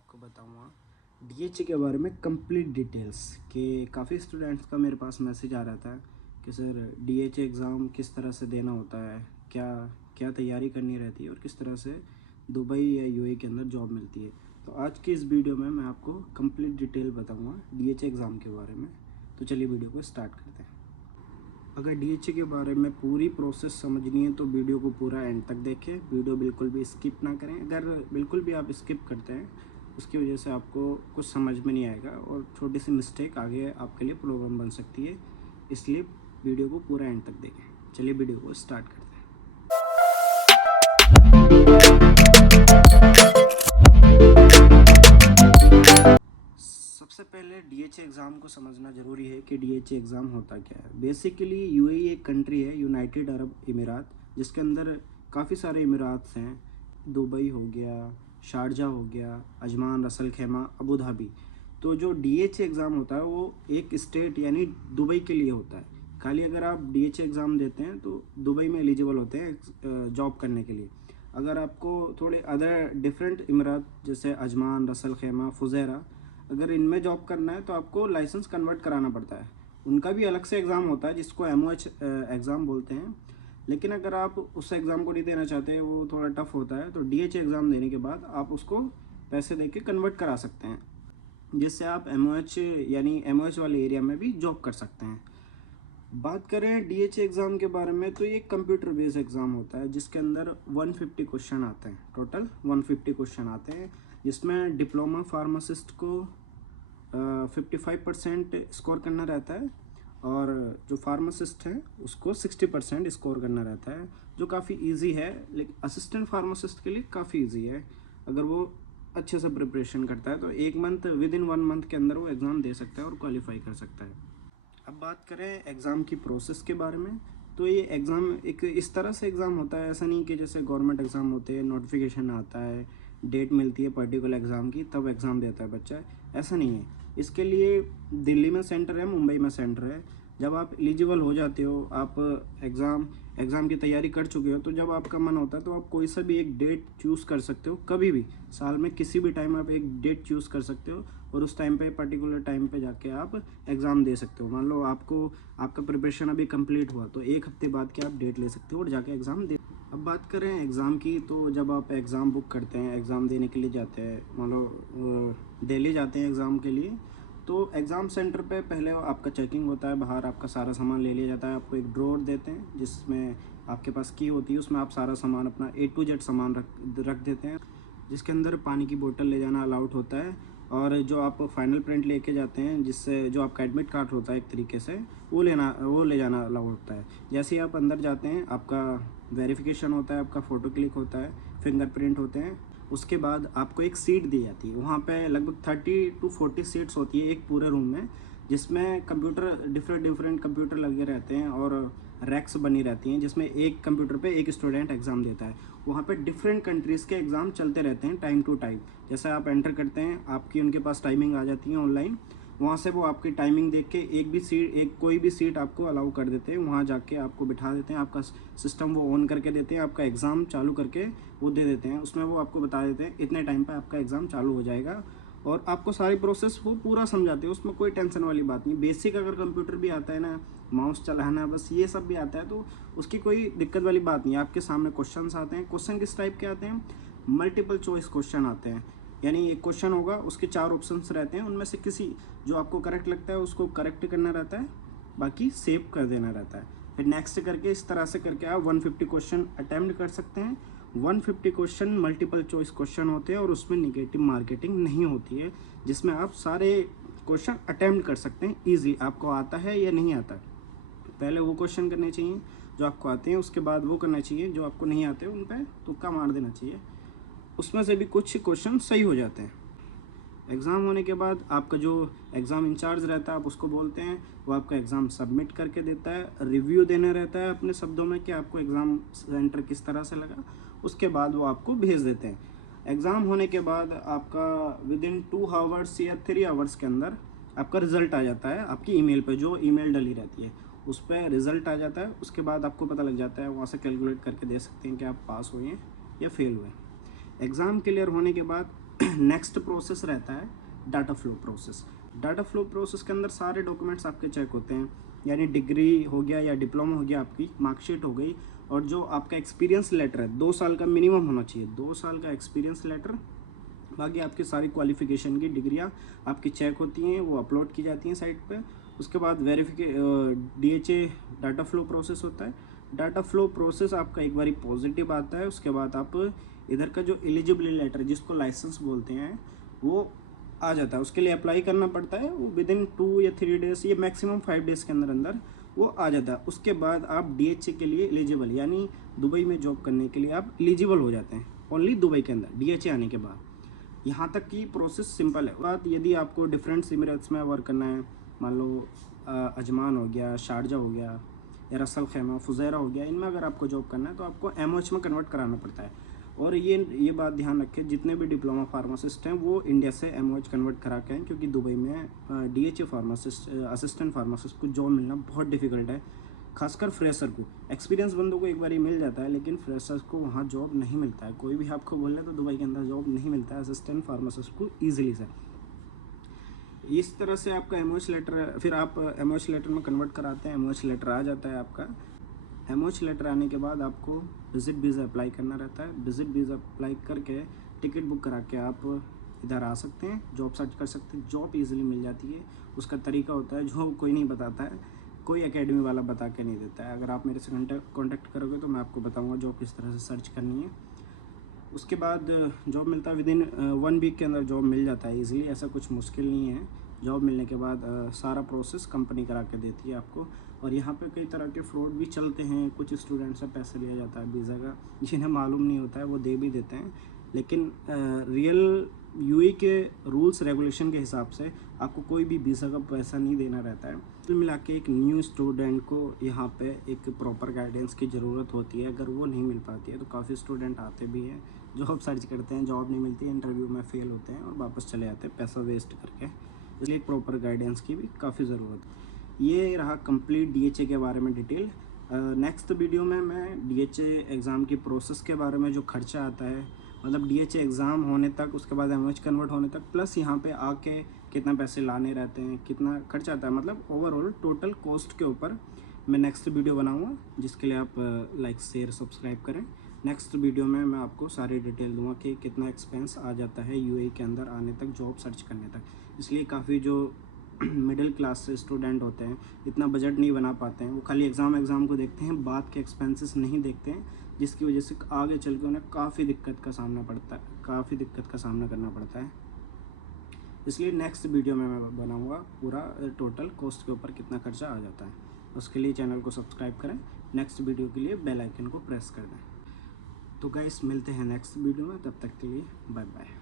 आपको बताऊंगा डीएचए के बारे में कंप्लीट डिटेल्स कि काफ़ी स्टूडेंट्स का मेरे पास मैसेज आ रहा था कि सर डीएचए एग्ज़ाम किस तरह से देना होता है, क्या क्या तैयारी करनी रहती है और किस तरह से दुबई या यूएई के अंदर जॉब मिलती है। तो आज की इस वीडियो में मैं आपको कंप्लीट डिटेल बताऊंगा डीएचए एग्ज़ाम के बारे में। तो चलिए वीडियो को स्टार्ट करते हैं। अगर डीएचए के बारे में पूरी प्रोसेस समझनी है तो वीडियो को पूरा एंड तक देखें, वीडियो बिल्कुल भी स्किप ना करें। अगर बिल्कुल भी आप स्किप करते हैं उसकी वजह से आपको कुछ समझ में नहीं आएगा और छोटी सी मिस्टेक आगे आपके लिए प्रॉब्लम बन सकती है, इसलिए वीडियो को पूरा एंड तक देखें। चलिए वीडियो को स्टार्ट करते हैं। सबसे पहले डीएचए एग्ज़ाम को समझना ज़रूरी है कि डीएचए एग्ज़ाम होता क्या है। बेसिकली यूएई एक कंट्री है, यूनाइटेड अरब इमिरात, जिसके अंदर काफ़ी सारे इमिरात्स हैं। दुबई हो गया, शारजा हो गया, अजमान, रसल खैमा, अबू धाबी। तो जो डीएचए एग्ज़ाम होता है वो एक स्टेट यानी दुबई के लिए होता है। खाली अगर आप डीएचए एग्ज़ाम देते हैं तो दुबई में एलिजिबल होते हैं जॉब करने के लिए। अगर आपको थोड़े अदर डिफरेंट इमिरात जैसे अजमान, रसल खैमा, फुज़ैरा, अगर इनमें जॉब करना है तो आपको लाइसेंस कन्वर्ट कराना पड़ता है। उनका भी अलग से एग्ज़ाम होता है जिसको एमओएच एग्ज़ाम बोलते हैं। लेकिन अगर आप उस एग्ज़ाम को नहीं देना चाहते, वो थोड़ा टफ होता है, तो डीएच एग्ज़ाम देने के बाद आप उसको पैसे दे के कन्वर्ट करा सकते हैं, जिससे आप एमओएच यानी एमओएच वाले एरिया में भी जॉब कर सकते हैं। बात करें डीएच एग्ज़ाम के बारे में तो ये कंप्यूटर बेस्ड एग्ज़ाम होता है जिसके अंदर 150 क्वेश्चन आते हैं। टोटल 150 क्वेश्चन आते हैं, जिसमें डिप्लोमा फार्मासिस्ट को 55% स्कोर करना रहता है और जो फार्मासिस्ट है उसको 60% स्कोर करना रहता है, जो काफ़ी इजी है। लेकिन असिस्टेंट फार्मासिस्ट के लिए काफ़ी इजी है। अगर वो अच्छे से प्रिपरेशन करता है तो विद इन 1 मंथ के अंदर वो एग्ज़ाम दे सकता है और क्वालिफाई कर सकता है। अब बात करें एग्ज़ाम की प्रोसेस के बारे में, तो ये एग्ज़ाम एक इस तरह से एग्ज़ाम होता है, ऐसा नहीं कि जैसे गवर्नमेंट एग्ज़ाम होते हैं, नोटिफिकेशन आता है, डेट मिलती है पर्टिकुलर एग्ज़ाम की, तब एग्ज़ाम देता है बच्चा। ऐसा नहीं है। इसके लिए दिल्ली में सेंटर है, मुंबई में सेंटर है। जब आप एलिजिबल हो जाते हो, आप एग्ज़ाम की तैयारी कर चुके हो, तो जब आपका मन होता है तो आप कोई सा भी एक डेट चूज़ कर सकते हो। कभी भी साल में किसी भी टाइम आप एक डेट चूज़ कर सकते हो और उस टाइम पे पर्टिकुलर टाइम पे जाके आप एग्ज़ाम दे सकते हो। मान लो आपका प्रिपरेशन अभी कंप्लीट हुआ तो 1 हफ्ते बाद के आप डेट ले सकते हो और जाके एग्ज़ाम दे। अब बात करें एग्ज़ाम की, तो जब आप एग्ज़ाम बुक करते हैं, एग्ज़ाम देने के लिए जाते हैं, मान लो दिल्ली जाते हैं एग्ज़ाम के लिए, तो एग्ज़ाम सेंटर पे पहले आपका चेकिंग होता है, बाहर आपका सारा सामान ले लिया जाता है। आपको एक ड्रॉअर देते हैं जिसमें आपके पास की होती है, उसमें आप सारा सामान अपना A to Z सामान रख देते हैं, जिसके अंदर पानी की बोतल ले जाना अलाउड होता है। और जो आप फाइनल प्रिंट लेके जाते हैं, जिससे जो आपका एडमिट कार्ड होता है एक तरीके से, वो ले जाना अलाउड होता है। जैसे ही आप अंदर जाते हैं आपका वेरिफिकेशन होता है, आपका फ़ोटो क्लिक होता है, फिंगरप्रिंट होते हैं। उसके बाद आपको एक सीट दी जाती है। वहाँ पे लगभग 30 to 40 सीट्स होती है एक पूरे रूम में, जिसमें कंप्यूटर डिफरेंट कंप्यूटर लगे रहते हैं और रैक्स बनी रहती हैं, जिसमें एक कंप्यूटर पे एक स्टूडेंट एग्ज़ाम देता है। वहाँ पे डिफरेंट कंट्रीज़ के एग्ज़ाम चलते रहते हैं टाइम टू टाइम। जैसे आप एंटर करते हैं, आपकी उनके पास टाइमिंग आ जाती है ऑनलाइन, वहाँ से वो आपकी टाइमिंग देख के कोई भी सीट आपको अलाउ कर देते हैं। वहाँ जाके आपको बिठा देते हैं, आपका सिस्टम वो ऑन करके देते हैं, आपका एग्ज़ाम चालू करके वो दे देते हैं। उसमें वो आपको बता देते हैं इतने टाइम पे आपका एग्ज़ाम चालू हो जाएगा और आपको सारी प्रोसेस वो पूरा समझाते हैं। उसमें कोई टेंशन वाली बात नहीं। बेसिक अगर कंप्यूटर भी आता है ना, माउस चलाना, बस ये सब भी आता है, तो उसकी कोई दिक्कत वाली बात नहीं है। आपके सामने क्वेश्चंस आते हैं। क्वेश्चन किस टाइप के आते हैं? मल्टीपल चॉइस क्वेश्चन आते हैं, यानी एक क्वेश्चन होगा, उसके 4 ऑप्शंस रहते हैं, उनमें से किसी जो आपको करेक्ट लगता है उसको करेक्ट करना रहता है, बाकी सेव कर देना रहता है। फिर नेक्स्ट करके इस तरह से करके आप 150 क्वेश्चन अटैम्प्ट कर सकते हैं। 150 क्वेश्चन मल्टीपल चॉइस क्वेश्चन होते हैं और उसमें निगेटिव मार्केटिंग नहीं होती है, जिसमें आप सारे क्वेश्चन अटैम्प्ट कर सकते हैं ईजी। आपको आता है या नहीं आता, पहले वो क्वेश्चन करने चाहिए जो आपको आते हैं, उसके बाद वो करना चाहिए जो आपको नहीं आते, उन पर तुक्का मार देना चाहिए। उसमें से भी कुछ क्वेश्चन सही हो जाते हैं। एग्ज़ाम होने के बाद आपका जो एग्ज़ाम इंचार्ज रहता है, आप उसको बोलते हैं, वो आपका एग्ज़ाम सबमिट करके देता है। रिव्यू देना रहता है अपने शब्दों में कि आपको एग्ज़ाम सेंटर किस तरह से लगा। उसके बाद वो आपको भेज देते हैं। एग्ज़ाम होने के बाद आपका विद इन 2 आवर्स या 3 आवर्स के अंदर आपका रिज़ल्ट आ जाता है। आपकी ईमेल पे जो ईमेल डली रहती है उस पर रिज़ल्ट आ जाता है। उसके बाद आपको पता लग जाता है, वहाँ से कैलकुलेट करके दे सकते हैं कि आप पास हुए हैं या फेल हुए। एग्ज़ाम क्लियर होने के बाद नेक्स्ट प्रोसेस रहता है data flow process. Data flow process के अंदर सारे डॉक्यूमेंट्स आपके चेक होते हैं, यानी डिग्री हो गया या डिप्लोमा हो गया, आपकी मार्कशीट हो गई, और जो आपका एक्सपीरियंस लेटर है 2 साल का मिनिमम होना चाहिए, 2 साल का एक्सपीरियंस लेटर। बाकी आपकी सारी क्वालिफिकेशन की डिग्रियाँ आपकी चेक होती हैं, वो अपलोड की जाती हैं साइट पे। उसके बाद DHA डाटा फ्लो प्रोसेस होता है। डाटा फ्लो प्रोसेस आपका एक बारी पॉजिटिव आता है, उसके बाद आप इधर का जो एलिजिबिलिटी लेटर जिसको लाइसेंस बोलते हैं वो आ जाता है। उसके लिए अप्लाई करना पड़ता है, वो विदिन 2 या 3 डेज़ या मैक्सिमम 5 डेज़ के अंदर अंदर वो आ जाता है। उसके बाद आप DHA के लिए एलिजिबल, यानी दुबई में जॉब करने के लिए आप एलिजिबल हो जाते हैं, ओनली दुबई के अंदर DHA आने के बाद। यहाँ तक की प्रोसेस सिंपल है। बात यदि आपको डिफरेंट एमिरेट्स में वर्क करना है, मान लो अजमान हो गया, शारजा हो गया, या रसल खैमा, फुजैरा हो गया, इनमें अगर आपको जॉब करना है तो आपको MOH में कन्वर्ट कराना पड़ता है। और ये बात ध्यान रखें, जितने भी डिप्लोमा फार्मासिस्ट हैं वो इंडिया से MOH कन्वर्ट करा के हैं, क्योंकि दुबई में DHA फार्मासिस्ट, असिस्टेंट फार्मासिस्ट को जॉब मिलना बहुत डिफिकल्ट है, खासकर फ्रेशर को। एक्सपीरियंस बंदों को एक बार ही मिल जाता है, लेकिन फ्रेशर्स को वहाँ जॉब नहीं मिलता है। कोई भी आपको बोल रहे तो दुबई के अंदर जॉब नहीं मिलता है असिस्टेंट फार्मासिस्ट को ईजिली से। इस तरह से आपका MOH लेटर, फिर आप MOH लेटर में कन्वर्ट कराते हैं, MOH लेटर आ जाता है आपका। MOH लेटर आने के बाद आपको विजिट वीज़ा अप्लाई करना रहता है। विजिट वीज़ा अप्लाई करके टिकट बुक करा के आप इधर आ सकते हैं, जॉब सर्च कर सकते हैं। जॉब इजीली मिल जाती है। उसका तरीका होता है जो कोई नहीं बताता है, कोई एकेडमी वाला बता के नहीं देता है। अगर आप मेरे से कॉन्टैक्ट करोगे तो मैं आपको बताऊँगा जॉब किस तरह से सर्च करनी है। उसके बाद जॉब मिलता है, विदिन 1 वीक के अंदर जॉब मिल जाता है ईजिली, ऐसा कुछ मुश्किल नहीं है। जॉब मिलने के बाद सारा प्रोसेस कंपनी करा के देती है आपको। और यहाँ पे कई तरह के फ्रॉड भी चलते हैं, कुछ स्टूडेंट से पैसे लिया जाता है वीज़ा का, जिन्हें मालूम नहीं होता है वो दे भी देते हैं, लेकिन रियल UAE के रूल्स रेगुलेशन के हिसाब से आपको कोई भी वीज़ा का पैसा नहीं देना रहता है। कुल मिला के एक न्यू स्टूडेंट को यहाँ पे एक प्रॉपर गाइडेंस की ज़रूरत होती है। अगर वो नहीं मिल पाती है तो काफ़ी स्टूडेंट आते भी हैं, जॉब सर्च करते हैं, जॉब नहीं मिलती, इंटरव्यू में फेल होते हैं और वापस चले जाते हैं पैसा वेस्ट करके। इसलिए एक प्रॉपर गाइडेंस की भी काफ़ी ज़रूरत है। ये रहा कंप्लीट DHA के बारे में डिटेल। नेक्स्ट वीडियो में मैं DHA एग्ज़ाम की प्रोसेस के बारे में, जो खर्चा आता है, मतलब DHA एग्ज़ाम होने तक, उसके बाद MOH कन्वर्ट होने तक, प्लस यहाँ पे आके कितना पैसे लाने रहते हैं, कितना खर्चा आता है, मतलब ओवरऑल टोटल कॉस्ट के ऊपर मैं नेक्स्ट वीडियो बनाऊँगा, जिसके लिए आप लाइक शेयर सब्सक्राइब करें। नेक्स्ट वीडियो में मैं आपको सारी डिटेल दूंगा कि कितना एक्सपेंस आ जाता है UAE के अंदर आने तक, जॉब सर्च करने तक। इसलिए काफ़ी जो मिडिल क्लास से स्टूडेंट होते हैं इतना बजट नहीं बना पाते हैं, वो खाली एग्ज़ाम को देखते हैं, बाद के एक्सपेंसेस नहीं देखते हैं, जिसकी वजह से आगे चल के उन्हें काफ़ी दिक्कत का सामना करना पड़ता है। इसलिए नेक्स्ट वीडियो में मैं बनाऊँगा पूरा टोटल कॉस्ट के ऊपर कितना खर्चा आ जाता है। उसके लिए चैनल को सब्सक्राइब करें, नेक्स्ट वीडियो के लिए बेल आइकन को प्रेस कर दें। तो गाइस मिलते हैं नेक्स्ट वीडियो में, तब तक के लिए बाय बाय।